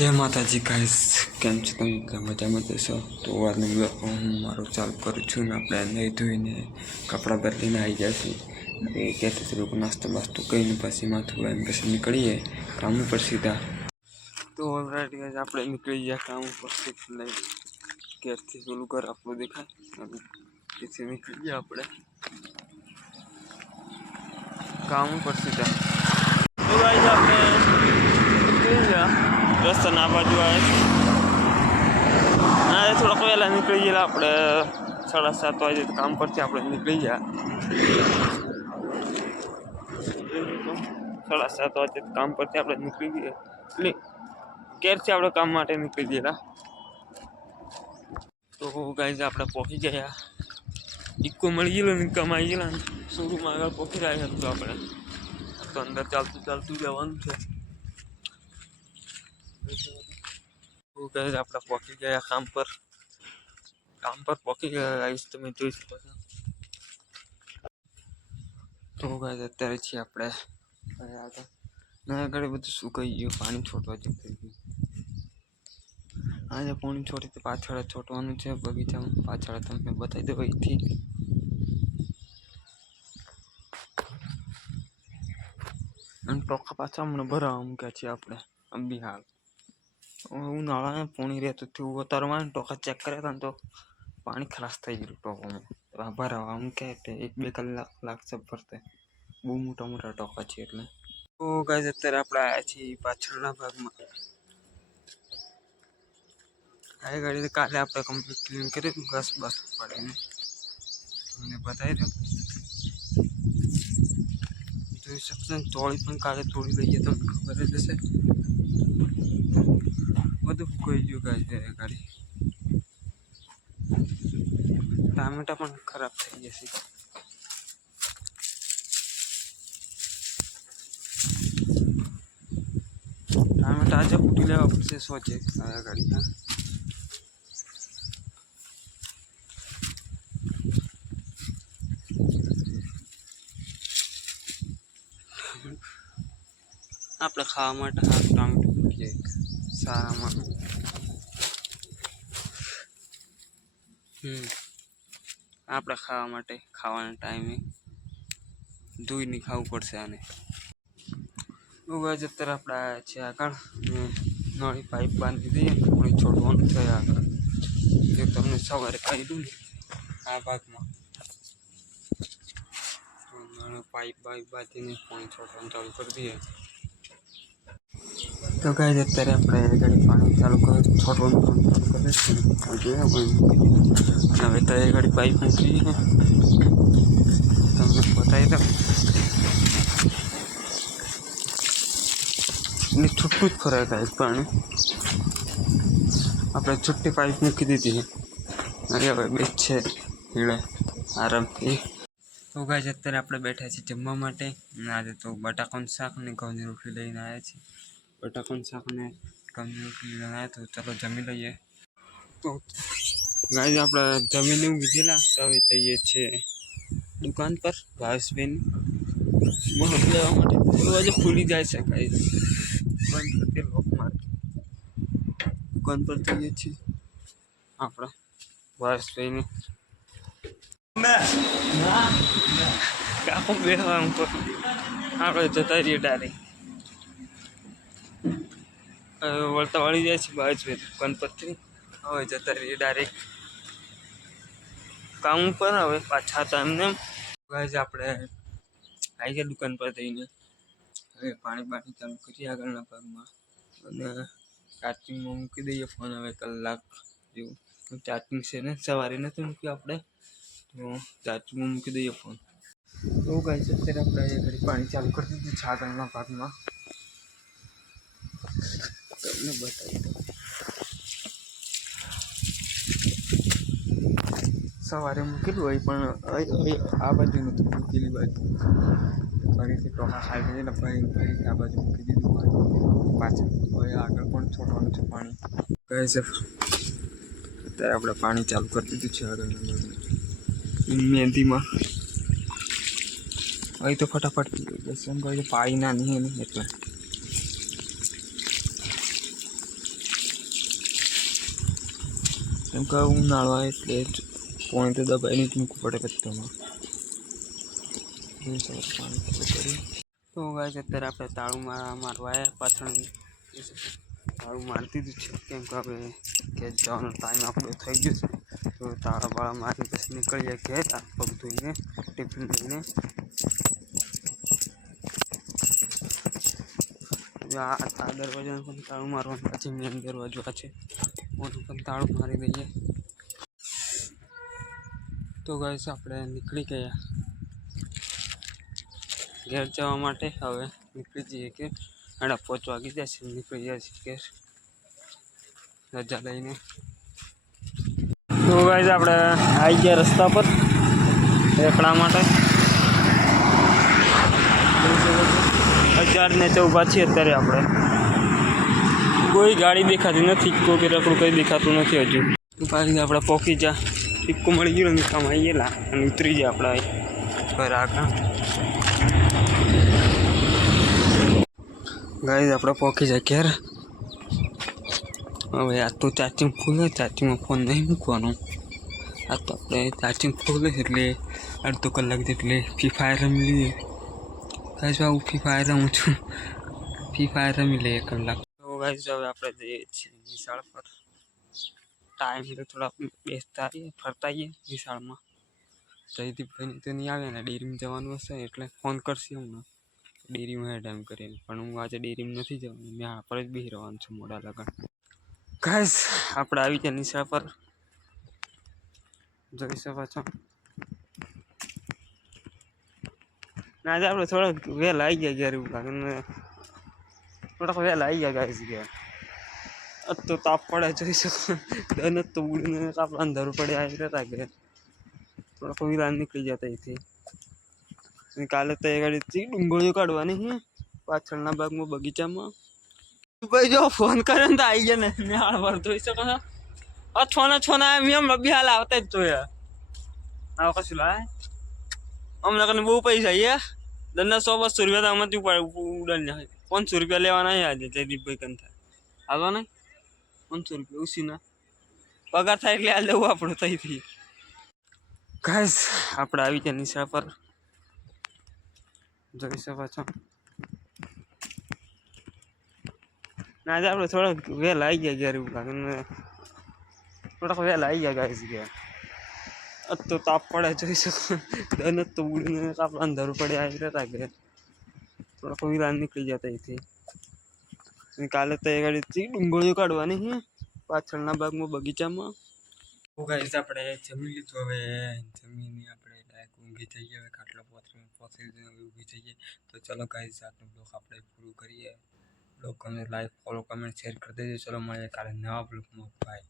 जय माता जी गाइस केम छो तुम मजा में जशो तो आज ब्लॉग हूँ मारो चालू करूँ छूँ ने अपने नहीं धोईने कपड़ा बदलीने आई जाए कहते थे लोग नास्तो बास्तो कहीं नहीं पसी माथू एम कैसे निकलिए काम पर सीधा। तो ऑलरेडी आज आप निकली गया काम पर सीधा कैसे बोलूँ कर आपको देखा कैसे निकल गया अपने काम पर सीधा। तो गाइस आपने रस्ता ना बाजू आए थोड़ा वहेला निकली गया अपने 7:30 वाजे तो काम पर अपने निकली गया 7:30 वाजे तो काम पर अपने निकली गए केर से अपने काम माटे निकली गया। तो गाइस आपने पहुंची गया इको मળી ગયેલો ને કમાઈ ગયેલા શોરૂમ આગળ પહોંચી રહ્યા હતા આપણે તો અંદર ચાલતું ચાલતું જવાનું છે। तो गाइस આપણે પહોંચી ગયા काम पर पहुंची गया गाइस તમે જોઈ શકો છો। तो गाइस અત્યારે છે આપણે આગળ ના આગળ બધું સુકાઈ ગયું પાણી છોડવા જેવું થઈ ગયું। આજે પાણી છોડી તો પાછળ છોડવાનું છે બગીચામાં પાછળ તમને બતાવી દઉં અહીંથી અને ટોકા પાછા હમણાં ભરાવા મૂક્યા છે આપણે અંબી હાલ ઉનાળામાં પાણી રહેતું થયું ઉતારવા ટોકા ચેક કર્યા હતા ને તો પાણી ખલાસ થઈ ગયું ટોકામાં ભરાવા મૂક્યા એટલે 1-2 કલાક લાગશે ભરતે બહુ મોટા મોટા ટોકા છે એટલે। તો ગાઈસ અત્યારે આપણે આવ્યા છીએ પાછળના ભાગમાં આ ગાડી તો કાલે આપણે કમ્પ્લીટ ક્લીન કરી બસ પાડીને તમને બતાવી દઉં જોઈ શકશો તોડી પણ કાલે તોડી લઈએ તો ખબર જ હશે બધું ફૂકાઈ ગયું ગાઈસ ગાડી ટામેટા પણ ખરાબ થઈ જશે ટામેટા આજે ફૂટી લેવા પડશે સોચે આ ગાડીના। આપણે ખાવા માટે હા ટામેટું મૂકીએ સારામાં આપણે ખાવા માટે ખાવાના ટાઈમે ધોઈને ખાવું પડશે આને। ગાઈસ અત્યારે આપણે આવ્યા છીએ આગળ નળી પાઇપ બાંધી દઈએ થોડી છોડવાનું છે આગળ જે તમને સવારે કહી દઉં ને આ ભાગમાં પાઇપ બાંધીને પાણી છોડવાનું ચાલુ કરી દઈએ। तो गाइस અત્યારે આપણે ગાડી પાણી ચાલુ કરી છોડવાનું કામ કરે છે હવે તો એ ગાડી પાઇપ મૂકી તમને બતાવી દઉં ને છૂટું જ ફરે ગાઈસ પાણી આપણે છૂટી પાઇપ મૂકી દીધી અને હવે બેચ છે હીળે આરામથી। તો ગાઈસ અત્યારે આપણે બેઠા છીએ જમવા માટે આજે તો બટાકાનું શાક ને ઘઉંની રોટલી લઈને આવ્યા છીએ બટાકાનું શાક ને ઘઉંની રોટલી લઈને આવ્યા તો ચાલો જમી લઈએ। તો ગાઈસ આપણે જમીને લીધેલા તો હવે જઈએ છીએ દુકાન પર ભાવેશભાઈની મહત લેવા માટે દરવાજો ખુલી જાય છે ગાઈસ બંધ કરતી લોક મારે દુકાન પર જઈએ છીએ આપણા ભાવેશભાઈની કાપું બેસવાનું તો આપણે જતા રહીએ ડાયરેક્ટ વળતા વળી જાય છે ભાવેશભાઈ દુકાન પરથી હવે જતા રહીએ ડાયરેક્ટ કામ ઉપર હવે પાછા હતા એમને ગાઈસ આપણે આવી ગયા દુકાન પર જઈને હવે પાણી ચાલુ કરીએ આગળના ભાગમાં અને ચાર્જિંગમાં મૂકી દઈએ ફોન હવે કલાક જેવું ચાર્જિંગ છે ને સવારે નથી મૂક્યું આપણે તો ચાર્જિંગમાં મૂકી દઈએ ફોન। તો ગાઈસ અત્યારે આપણે ઘડી પાણી ચાલુ કરી દીધું છે આગળના ભાગમાં તમને બતાવી દઉં સવારે મૂકેલું હોય પણ આ બાજુ નથી મૂકેલી બાજુ ફરીથી ટોકા ખાઈ ગઈ ને ફરીથી આ બાજુ મૂકી દીધું પાછળ હવે આગળ પણ છોડવાનું છે પાણી કહે છે અત્યારે આપણે પાણી ચાલુ કરી દીધું છે આગળ મહેંદીમાં અહીં તો ફટાફટ જશે એમ કહે પાણી ના નહીં એટલે કેમ કે ઉનાળો આવે એટલે પાણી તો દબાઈને જ મૂકવું પડે પત્તામાં. તો ગાઈસ અત્યારે આપણે તાળું મારવા આવ્યા પાછળ તાળું મારતી જ છે કેમ કે હવે ઘેર જવાનો ટાઈમ આપણો થઈ ગયો છે. તો તાળા બાળા મારી પછી નીકળીએ ઘેર હાથ પગ ધોઈને ટિફિન લઈને. આ દરવાજાનું પણ તાળું મારવાનું પછી મેન દરવાજો આ છે ઓનું પણ તાળું મારી દઈએ. તો ગાઈસ આપણે નીકળી ગયા ઘેર જવા માટે. હવે નીકળી જઈએ કે 5:30 વાગી જશે. નીકળી જાય છે ઘેર રજા લઈને. તો ગાઈસ આપણે આવી ગયા રસ્તા પર રેકડા માટે. 1000 ને તો ઊભા છીએ અત્યારે આપણે. કોઈ ગાડી દેખાતી નથી, કોઈ રકડું કંઈ દેખાતું નથી હજુ. પાછી આપણે પોકી જા ટીપકો મળી ગયો ને કામ આવી ગયેલા અને ઉતરી જાય આપણા ઘર આગળ. ગાઈસ આપણે પોકી જાય ઘેર. હવે આ તો ચાર્જિંગ ફૂલ હોય, ચાર્જિંગમાં ફોન નહીં મૂકવાનો. આ તો આપણે ચાર્જિંગ ફૂલ એટલે અડધો કલાક જેટલી ફ્રી ફાયર રમી લઈએ. ગાઈસ હું ફ્રી ફાયર રમું છું, ફ્રી ફાયર રમી લઈએ કલાક. તો ગાઈસ હવે આપણે જઈએ છીએ નિશાળ પર. ટાઈમ તો થોડા બેસતા આવીએ, ફરતા આવીએ નિશાળમાં. જયદીપભાઈ તો નહીં આવે ને, ડેરીમાં જવાનું હશે એટલે ફોન કરશે હમણાં ડેરીમાં ટાઈમ કરીને. પણ હું આજે ડેરીમાં નથી જવાનું, મેં આ પર જ બેસી રહેવાનું છું મોડા લગન. ગાઈસ આપણે આવી ગયા નિશાળ પર, જોઈ શકો છો. આજે આપણે થોડાક વહેલા આવી ગયા ઘેર, એવું લાગે ને થોડાક વહેલા આવી ગયા ગાઈસ ઘેર. તો તાપ પડે જોઈ શકો, દન તો ઉડીને આપણે અંધારું પડે આવી રહેતા ઘેર. થોડાક વિરાન નીકળી જતા અહીંથી. કાલે તો એ ગાડીથી ડુંગળીઓ કાઢવાની છે પાછળના ભાગમાં બગીચામાં. ભાઈ જો ફોન કરે ને તો આવી ગયા ને નિહાળ પર જોઈ શકો છો. છોના એમ બી હાલ આવતા જ જોયા. આવો કશું લાય અમને કને બહુ પૈસા છે. દરના 100-200 રૂપિયા તો આમાંથી ઉડાડી નાખે. 500 રૂપિયા લેવાના છે આજે જયદીપભાઈ કંથા. હાલો ને 500 રૂપિયા ઉસીના પગાર થાય એટલે આ લેવું આપણું તઈથી. ગાઈસ આપણે આવી ગયા નિશાળ પર, જોઈ શકો છો. આજે આપણે થોડાક વહેલા આવી ગયા ઘેર, એવું લાગે ને થોડાક વહેલા આવી ગયા ગાઈસ ઘેર. તો તાપ પડે જોઈ શકો, દન તો ઉડીને આપણે અંધારું પડે આવી રહેતા ઘેર. થોડાક વિરાન નીકળી જતા અહીંથી. કાલે તો એ ગાડીથી ડુંગળીઓ કાઢવાની છે પાછળના ભાગમાં બગીચામાં. ગાઈસ આપણે જમી લીધું. હવે જમીને આપણે ડાયરેક્ટ ઊંઘી જઈએ. હવે ખાટલો પોતરી ઊભી જઈએ. તો ચલો ગાઈસ આજનો બ્લોગ આપણે પૂરું કરીએ. બ્લોગ ગમે લાઈક ફોલો કમેન્ટ શેર કરી દેજો. ચલો મળીએ કાલે નવા બ્લોગમાં. બાય.